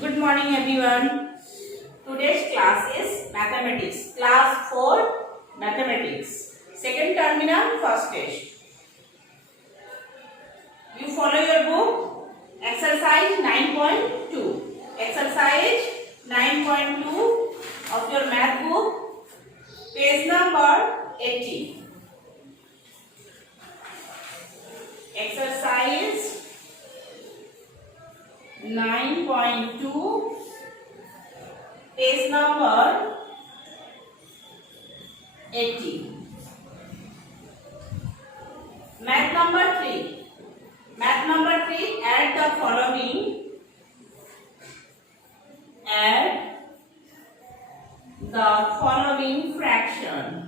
Good morning everyone. Today's class is mathematics. Class 4 mathematics. Second terminal first test. You follow your book. Exercise 9.2. Exercise 9.2 of your math book. Page number 80. Exercise 9.2, page number 80. Math number 3. Math number 3, add the following. Add the following fraction.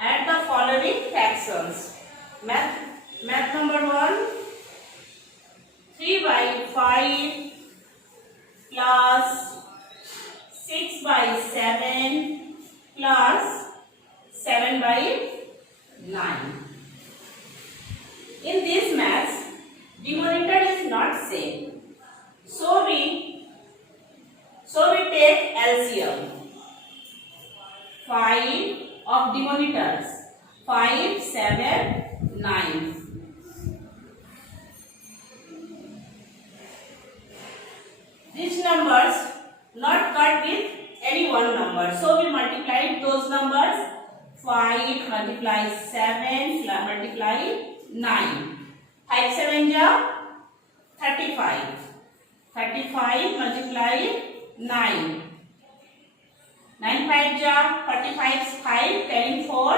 Add the following fractions. Math number 1, 3 by 5 plus 6 by 7 plus 7 by 9. In this maths, denominator is not same. So we take LCM. 5 of denominators, 5, 7, 9. These numbers not cut with any one number. So we multiply those numbers. 5 multiply 7 multiply 9. 5 7 ja 35. 35 multiply 9. 9 5 ja 45 5 carrying 4.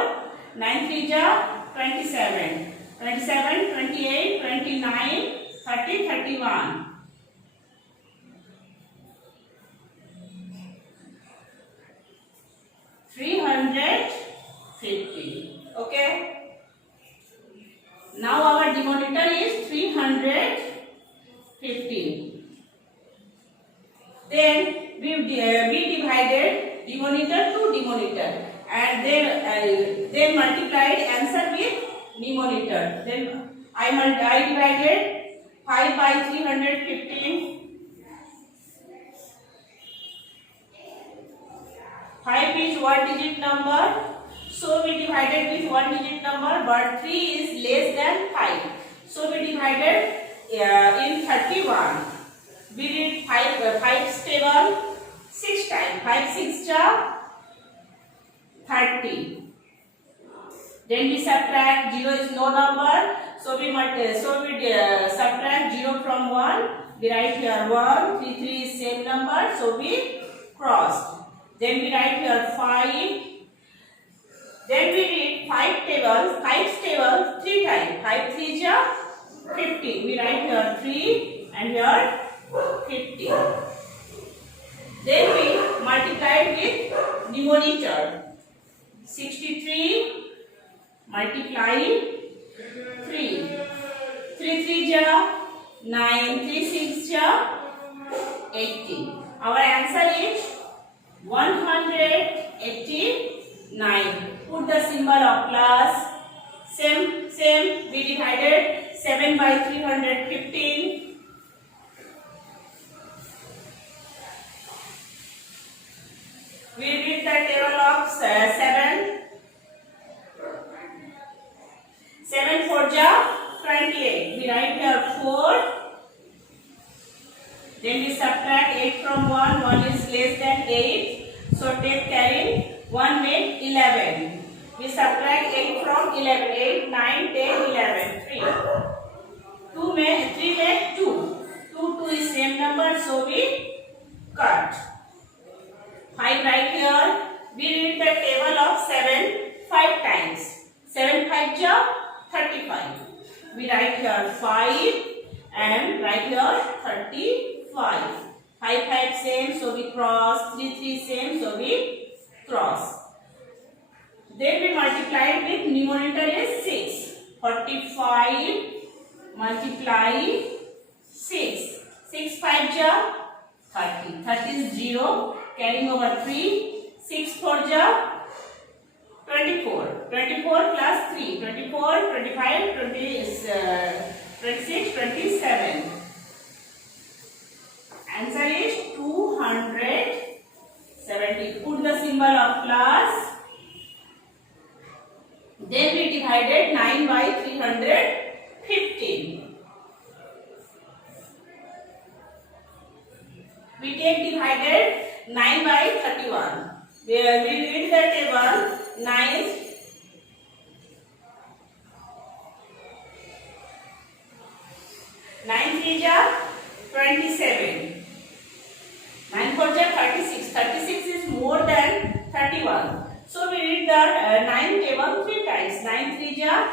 9 3 ja 27. 27 28 29 30 31. 350. Okay. Now our denominator is 350. Then we divided denominator to denominator and then multiplied answer with numerator. Then I divided 5 by 315. 5 is one digit number, so we divided with one digit number, but 3 is less than 5. So we divided in 31. We did 5 table 6 times. 5 6 ja 30. Then we subtract. 0 is no number, so we subtract 0 from 1. We write here 1. 3 3 is same number, so we crossed. Then we write here 5. Then we read 5 tables 3 times. 5 3 ja 50. We write here 3 and here 50. Then we multiplied with numerator. 63 multiply 3. 3 3 ja 9. 3 6 ja 80. Our answer is 189. Put the symbol of plus. Same. We divided 7 by 315. We read the table of 7. 7 4 ja 28. We write here 4. Then we subtract 8 from 1. 1 is less than 8. So take carrying 1 make 11. We subtract 8 from 11. 8, 9, 10, 11. 3. 3 make 2. 2 is same number, so we cut. 5 right here. We read the table of 7 5 times. 7 5 ja 35. We write here 5 and write here 35. 5 5 same, so we cross. 3 3 same, so we cross. Then we multiply with numerator is 6. 45 multiply 6. 6 5 ja 30. 30 is 0. Carrying over 3. 6 4 जा 24. 24 plus 3. 24, 25, 26, 27. Answer is 270. Put the symbol of plus. Then we divided 9 by 315. We take divided 9 by 31. We read the table. 9 3 ja 27. 9 4 ja 36. 36 is more than 31. So we read the 9 table 3 times. 9 3 ja.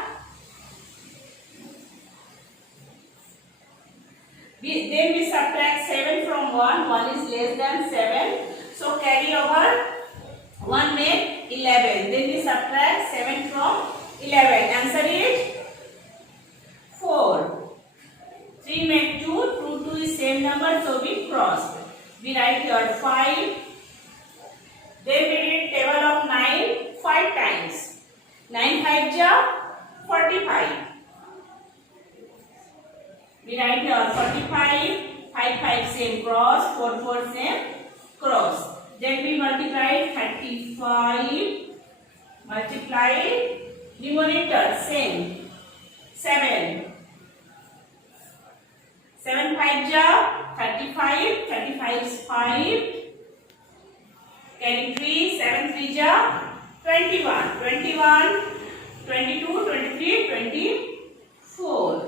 Then we subtract 7 from 1. 1 is less than 7. So carry over 1 make 11. Then we subtract 7 from 11. Answer is 4. 3 make 2. 2 is same number, so we cross. We write here 5. Then we read table of 9 5 times. 9 5 ja 45. We write here 45. 5 5 same cross. 4 4 same cross. Then we multiply 35. Multiply numerator same 7. 7 5 ja 35. 35 is 5. Carry 3. 7 3 ja 21. 21, 22, 23, 24.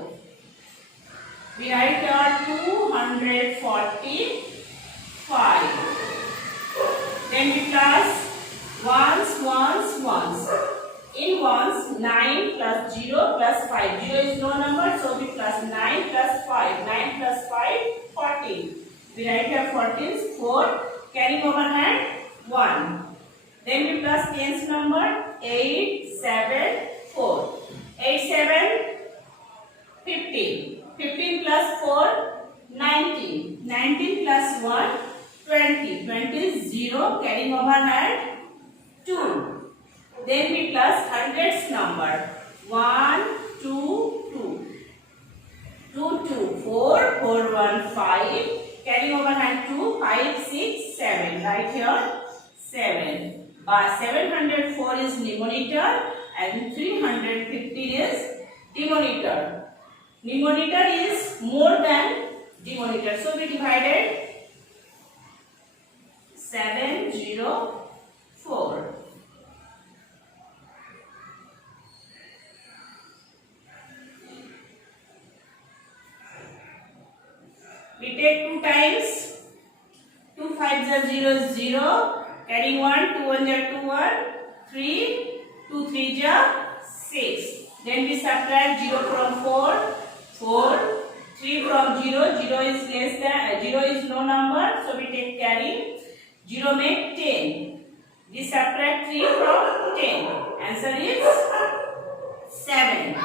We write here 245. Then we plus ones. In ones 9 plus 0 plus 5. 0 is no number, so we plus 9 plus 5. 9 plus 5 14. We write here 14 is 4. Carrying over hand 1. Then we plus tens number 8 7 4. 8 7 15. 15 plus 4 19. 19 plus 1 20. 20 is 0. Carrying over hand 2. Then we plus hundreds number 1 2 2. 2 2 4. 4 1 5. Carrying over hand 2 5 6 7. Right here 7. 704 is numerator and 350 is denominator. Numerator is more than denominator. So we divided 704. We take 2 times. 2 5 is 0 is 0. Carrying 1. 2 1 is 2 1. 3. 2 3 is 6. Then we subtract 0 from 4. 4. 3 from 0. 0 is less than 0 is no number. So we take carry. 0 make 10. We subtract 3 from 10. Answer is 7.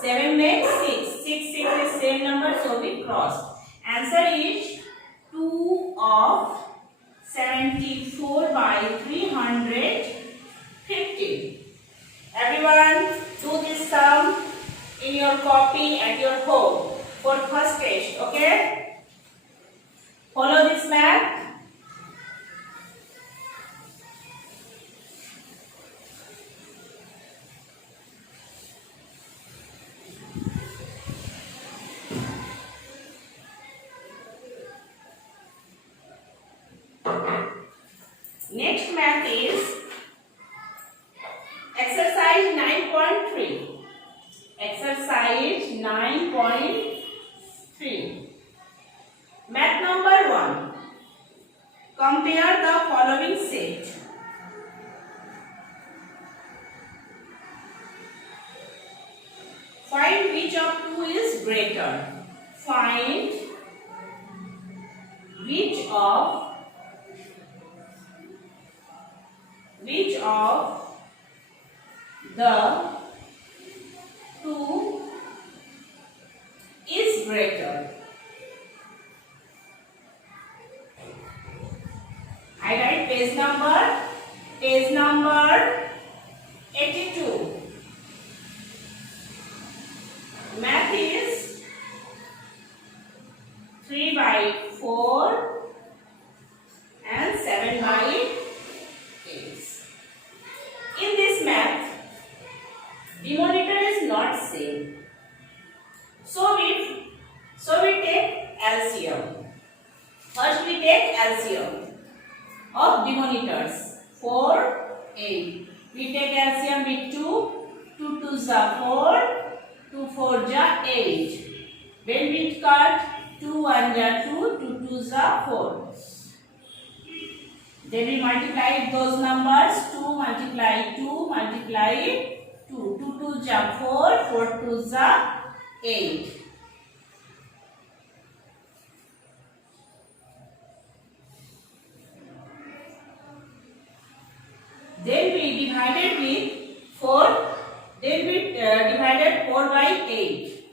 7 makes 6. 6 6 is same number, so we cross. Answer is 2 of 74 by 350. Everyone, do this sum in your copy at your home for first test. Okay? Follow this math. Next math is exercise 9.3. Exercise 9.3. Math number 1. Compare the following set. Find which of two is greater. Find which of the two is greater. I write page number 8. We take LCM with 2. 2 2s are 4. 2 4s are 8. When we cut 2 1s are 2. 2 2s are 4. Then we multiply those numbers. 2 multiply 2 multiply 2. 2 2s are 4. 4 2s are 8. Then we divided with 4. Then we divided 4 by 8.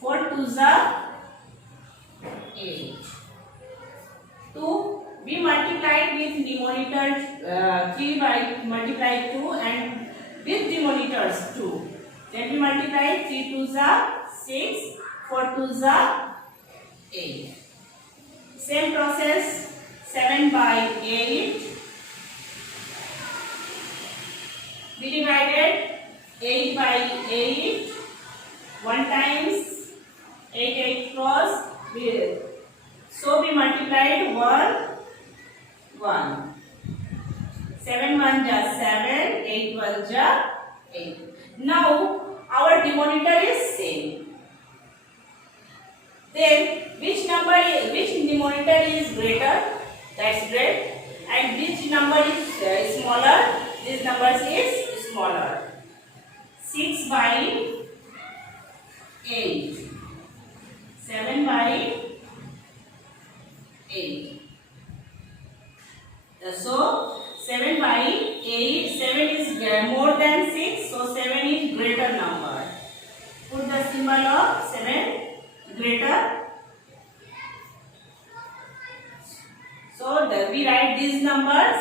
4 2s are 8. 2. We multiplied with numerator 3 by multiply 2 and with denominators 2. Then we multiply 3 2s are 6. 4 2s are 8. Same process. 7 by 8. We divided 8 by 8. 1 times 8 8 cross. So we multiplied 1 1. 7 1 ja 7. 8 1 ja 8. Now our denominator is same. Then which denominator is greater? That's great. And which number is smaller? This number is smaller. 6 by 8. 7 by 8. So 7 by 8. 7 is more than 6. So 7 is greater number. Put the symbol of 7 greater. So we write these numbers.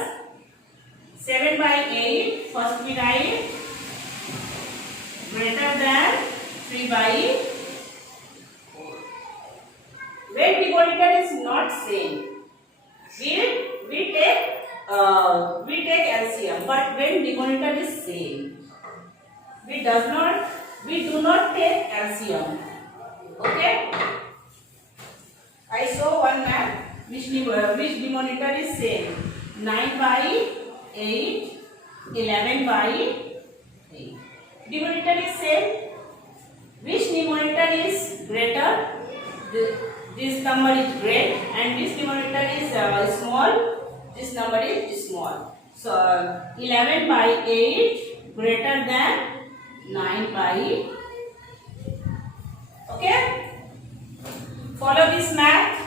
7 by 8. First we write greater than 3 by 4. When denominator is not same, we take LCM. But when denominator is same, we do not take LCM. Okay? I saw one map. Which denominator is same? 9 by 8, 11 by 8. Denominator is same. Which numerator is greater? This number is great, and this numerator is small. This number is small. So 11 by 8 greater than 9 by 8. Okay? Follow this math.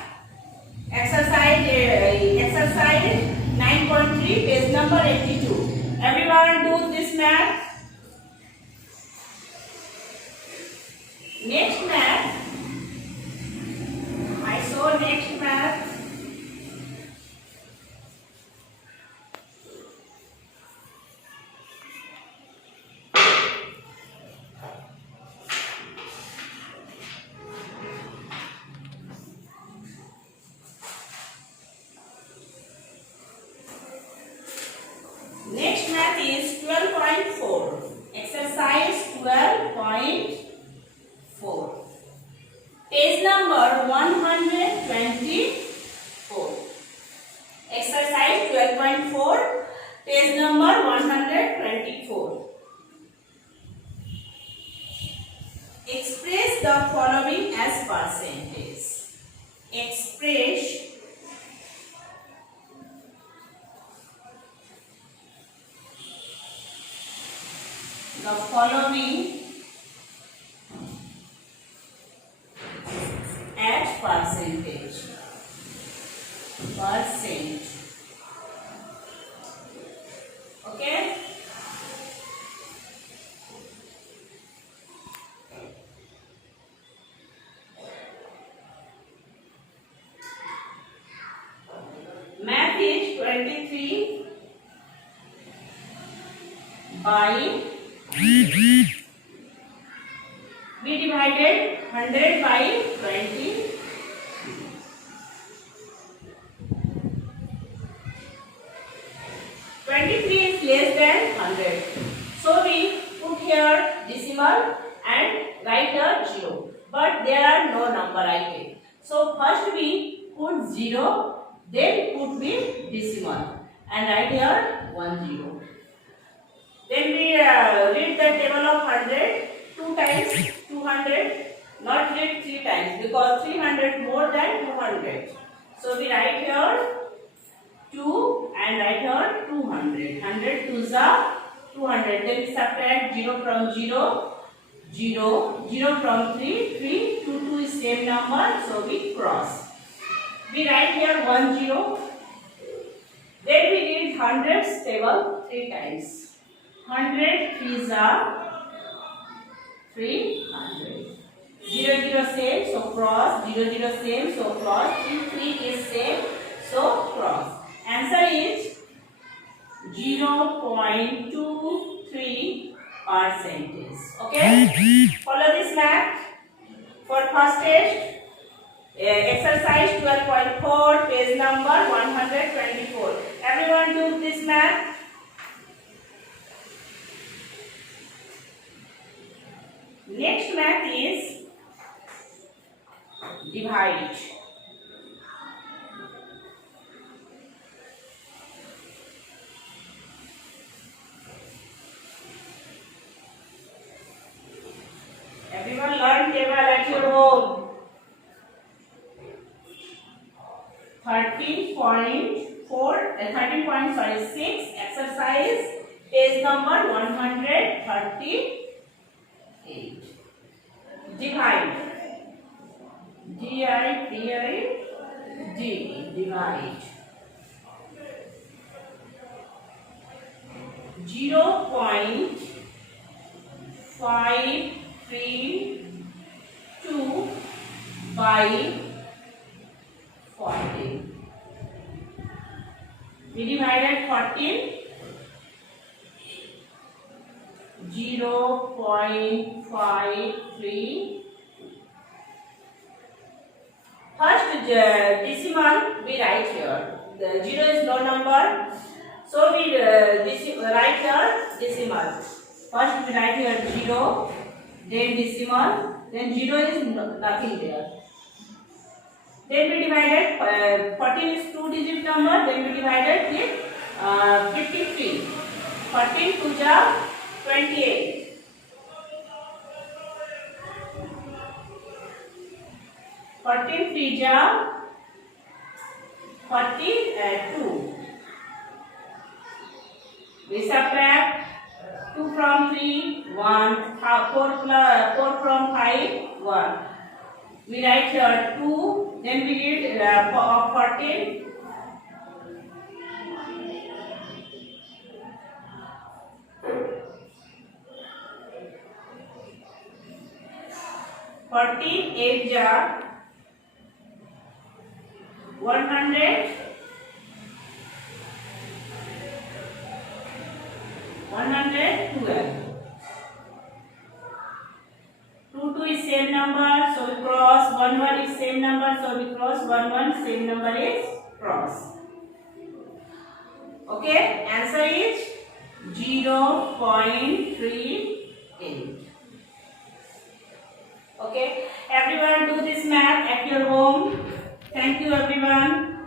Exercise 9.3, page number 82. Everyone do this math. Next math. I saw next math. Next math is 12.4. Exercise 12.4. Page number 124. Exercise 12.4. Page number 124. Express the following as percentage. Express the following at percentage. Okay? Math is 23 by we divided 100 by 20. 23 is less than 100. So we put here decimal and write a 0. But there are no number I take. So first we put 0, then put should be decimal. And write here 10. Then we read the table of 100 2 times 200. Not read 3 times because 300 more than 200. So we write here 2 and write here 200. 100 2s are 200. Then we subtract 0 from 0. 0. 0 from 3. 3. 2 2 is same number. So we cross. We write here 10. Then we read hundreds table 3 times. 100 3s are 300. 0 0 same, so cross. 0 0 same, so cross. 3 3 is same, so cross. Answer is 0.23 percentage. Okay? Follow this math. For first test, exercise 12.4, page number 124. Everyone do this math. Next math is divide. Everyone learn table at your home. 13.6 exercise page number 138. Divide. D-I-V-I-D. Divide. 0.532 by 14. We divided 14. 0.53. First decimal we write here. The 0 is no number, so we write here decimal. First we write here 0, then decimal, then 0 is nothing there. Then we divided 14 is 2-digit number. Then we divided with 53. 14 2 ja 28. 14 3 ja 42. We subtract 2 from 3 1, 4 from 5 1. We write here 2. Then we read of 14. 8 ja 100. 112. 2 2 is same number, so we cross. 1 1 is same number, so we cross. 1 1 same number is cross. Okay, answer is 0.38. Okay, everyone do this math at your home. Thank you everyone.